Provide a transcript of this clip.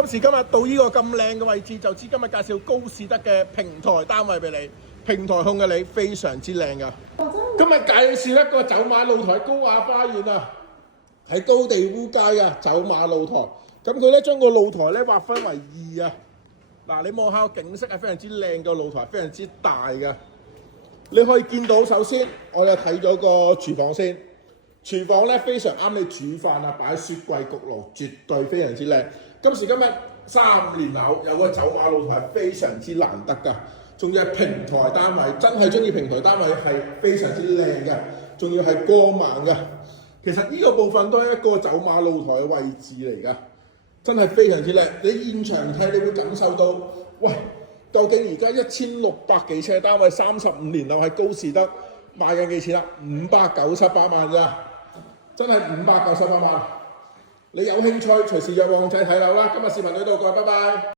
今時今日到呢個咁靚嘅位置，就知今日介紹高士德嘅平台單位俾你，平台控嘅你非常之靚噶。今日介紹一個走馬露台高雅花園啊，喺高地烏街嘅走馬露台。咁佢咧將個露台咧劃分為2啊。嗱，你望下個景色係非常之靚嘅露台，非常之大嘅。你可以見到，首先我哋睇咗個廚房先，廚房咧非常啱你煮飯啊，擺雪櫃、焗爐，絕對非常之靚。今時今日35年樓有個走馬露台非常之難得㗎，仲要係平台單位，真係中意平台單位係非常之靚嘅，仲要係光猛嘅。其實呢個部分都係一個走馬露台嘅位置嚟㗎。真係非常之靚，你現場睇你會感受到，喂，究竟而家1600幾尺單位35年樓喺高士德賣緊幾錢啦？598萬咋，真係598萬。你有興趣隨時約旺仔睇樓啦。今日視頻到呢度，各位，拜拜。